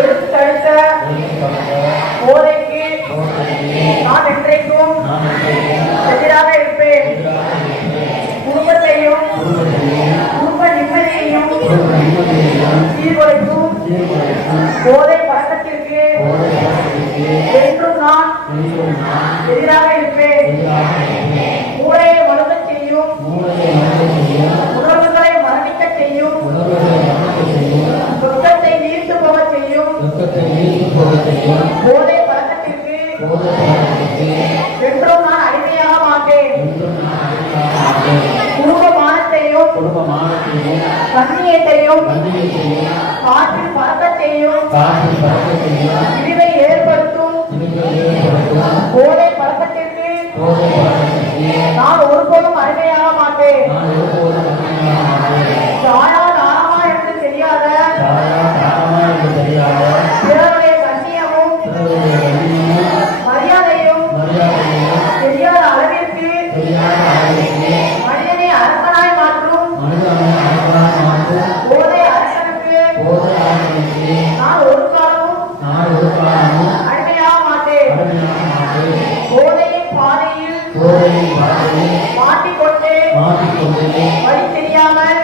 எடுத்தழுத்த போதைக்கு நான் என்றைக்கும் எதிராக இருப்பேன். குடும்பத்தையும் குடும்ப நிம்மதியையும் சீர்குலைக்கும் போதை பழக்கத்திற்கு என்றும் நான் எதிராக இருப்பேன். மூளையை மழுங்கச் செய்யும் உணர்வுகளை மரணிக்கச் செய்யும் துக்கத்தை நீர்த்து போகச் செய்யும் போதை பழக்கத்திற்கு என்றும் நான் அடிமையாக மாட்டேன். குடும்பமானத்தையும் கண்ணியத்தையும் காற்றில் பறக்கத்தையும் இழிவை ஏற்படுத்தும் போதை பழக்கத்திற்கு நான் ஒருபோதும் அடிமையாக மாட்டேன். தாயா தானமா என்று தெரியாத பிறருடைய கண்ணியமும் மரியாதையும் தெரியாத அளவிற்கு மனிதனை அரசனாய் மாற்றும் போதை அரசனுக்கு நான் ஒரு காலமும் அடிமையாக மாட்டேன். போதையின் பாதையில் மாட்டிக்கொண்டு வழி தெரியாமல்